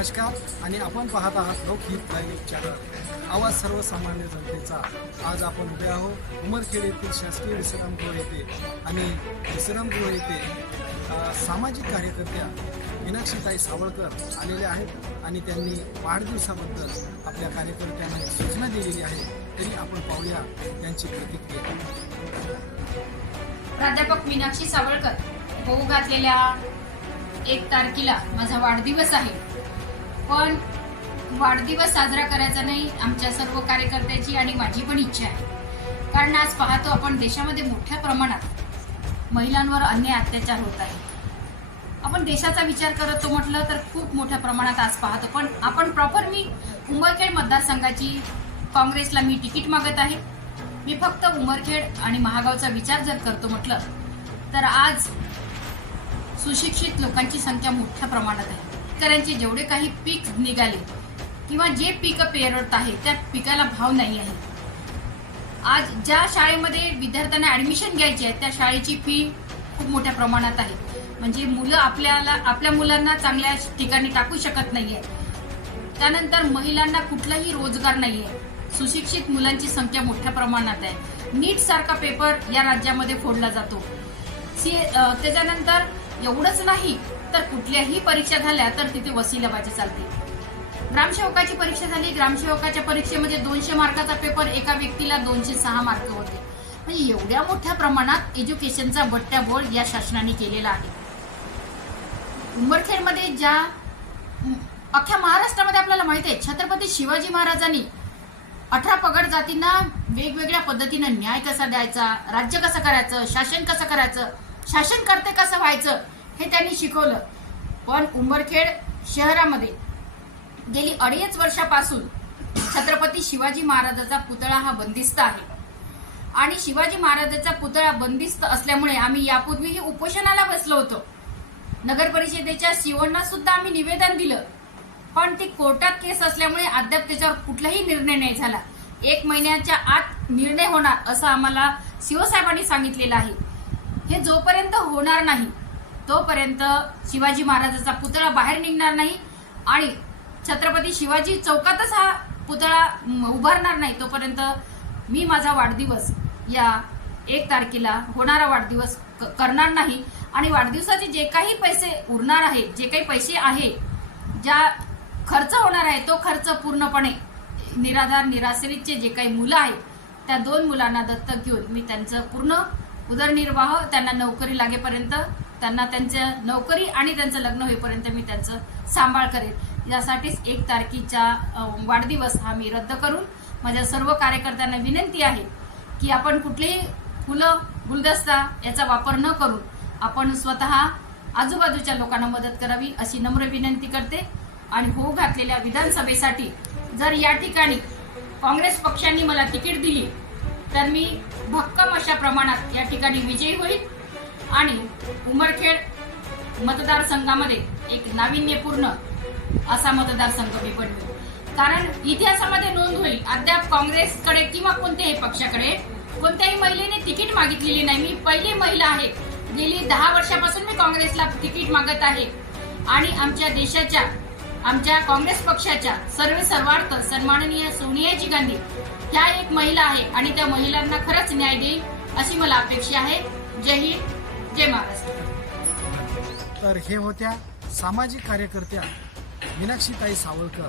नमस्कार आणि आपण पाहत आहात लोकहित लाईव्ह चॅनल आवाज सर्वसामान्य जनतेचा। आज आपण उभे आहोत उमरखेड येथील शासकीय विश्रामगृह येथे आणि विश्रामगृह येथे सामाजिक कार्यकर्त्या मीनाक्षीताई सावळकर आलेले आहेत आणि त्यांनी वाढदिवसाबद्दल आपल्या कार्यकर्त्यांना सूचना दिलेली आहे। तरी आपण पाहूया त्यांची प्रतिक्रिया। प्राध्यापक मीनाक्षी सावळकर होऊ घातलेल्या 1 तारखेला माझा वाढदिवस आहे, पण वाढदिवस साजरा करायचा नाही आमच्या सर्व कार्यकर्त्याची आणि माझी पण इच्छा आहे। कारण आज पाहतो आपण देशामध्ये मोठ्या प्रमाणात महिलांवर अन्याय अत्याचार होत आहे। आपण देशाचा विचार करतो म्हटलं तर खूप मोठ्या प्रमाणात आज पाहतो, पण आपण प्रॉपर मी उमरखेड मतदारसंघाची काँग्रेसला मी तिकीट मागत आहे। मी फक्त उमरखेड आणि महागावचा विचार जर करतो म्हटलं तर आज सुशिक्षित लोकांची संख्या मोठ्या प्रमाणात आहे। शेतकऱ्यांचे जेवढे काही पीक निघाले किंवा जे पीक पेरत आहे त्या पिकाला भाव नाही आहे। आज ज्या शाळेमध्ये विद्यार्थ्यांना ऍडमिशन घ्यायची आहे त्या शाळेची फी खूप मोठ्या प्रमाणात आहे, म्हणजे मुलं आपल्या मुलांना चांगल्या ठिकाणी टाकू शकत नाहीये। त्यानंतर महिलांना कुठलाही रोजगार नाहीये। सुशिक्षित मुलांची संख्या मोठ्या प्रमाणात आहे। नीट सारखा पेपर या राज्यामध्ये फोडला जातो। त्याच्यानंतर एवढंच नाही तर कुठल्याही परीक्षा झाल्या तर तिथे वसिलाबाजी चालते। ग्रामसेवकाची परीक्षा झाली, ग्रामसेवकाच्या परीक्षेमध्ये 200 मार्काचा पेपर एका व्यक्तीला 206 मार्क होते। म्हणजे एवढ्या मोठ्या प्रमाणात एज्युकेशनचा बट्ट्याबोळ या शासनाने केलेला आहे। उमरखेडमध्ये ज्या अख्ख्या महाराष्ट्रामध्ये आपल्याला माहिती आहे छत्रपती शिवाजी महाराजांनी 18 पगड जातींना वेगवेगळ्या पद्धतीने न्याय कसा द्यायचा, राज्य कसं करायचं, शासन कसं करायचं, शासनकर्ते कसं व्हायचं हे त्यांनी शिकवलं। पण उमरखेड शहरामध्ये गेली 2.5 वर्षापासून छत्रपती शिवाजी महाराजांचा पुतळा हा बंदिस्त आहे आणि शिवाजी महाराजांचा पुतळा बंदिस्त असल्यामुळे आम्ही यापूर्वीही उपोषणाला बसलो होतो। नगर परिषदेच्या सीओना सुद्धा आम्ही निवेदन दिलं, पण ती कोर्टात केस असल्यामुळे अद्याप त्याच्यावर कुठलाही निर्णय नाही झाला। 1 महिन्याच्या आत निर्णय होणार असं आम्हाला सीओ साहेबांनी सांगितलेलं आहे। हे जोपर्यंत होणार नाही तोपर्यंत शिवाजी महाराजांचा पुतळा बाहेर निघणार नाही आणि छत्रपती शिवाजी चौकातच हा पुतळा उभारणार नाही तोपर्यंत मी माझा वाढदिवस या 1 तारखेला होणारा वाढदिवस करणार नाही। आणि वाढदिवसाचे जे काही पैसे उरणार आहेत, जे काही पैसे आहे, ज्या खर्च होणार आहे तो खर्च पूर्णपणे निराधार निराश्रितचे जे काही मुलं आहेत त्या 2 मुलांना दत्तक घेऊन मी त्यांचं पूर्ण उदरनिर्वाह त्यांना नोकरी लागेपर्यंत, त्यांना त्यांच्या नोकरी आणि त्यांचं लग्न होईपर्यंत मी त्यांचं सांभाळ करेन। यासाठीच 1 तारखेचा वाढदिवस हा मी रद्द करून माझ्या सर्व कार्यकर्त्यांना विनंती आहे की आपण कुठलेही फुलं गुलदस्ता याचा वापर न करून आपण स्वतः आजूबाजूच्या लोकांना मदत करावी अशी नम्र विनंती करते। आणि होऊ घातलेल्या विधानसभेसाठी जर या ठिकाणी काँग्रेस पक्षांनी मला तिकीट दिली तर मी भक्कम अशा प्रमाणात या ठिकाणी विजयी होईल आणि उमरखेड मतदारसंघामध्ये एक नाविन्यपूर्ण असा मतदारसंघ मी बनवेल। कारण इतिहासामध्ये नोंद होईल अद्याप काँग्रेसकडे किंवा कोणत्याही पक्षाकडे कोणत्याही महिलेने तिकीट मागितलेली नाही। मी पहिली महिला आहे, गेली 10 वर्षापासून मी काँग्रेसला तिकीट मागत आहे आणि आमच्या देशाच्या आमच्या काँग्रेस पक्षाच्या सर्वार्थ सन्माननीय सोनियाजी गांधी ह्या एक महिला आहे आणि त्या महिलांना खरंच न्याय देईल अशी मला अपेक्षा आहे। जय हिंद, जय महाराष्ट्र। तर हे होत्या सामाजिक कार्यकर्त्या मीनाक्षीताई सावळकर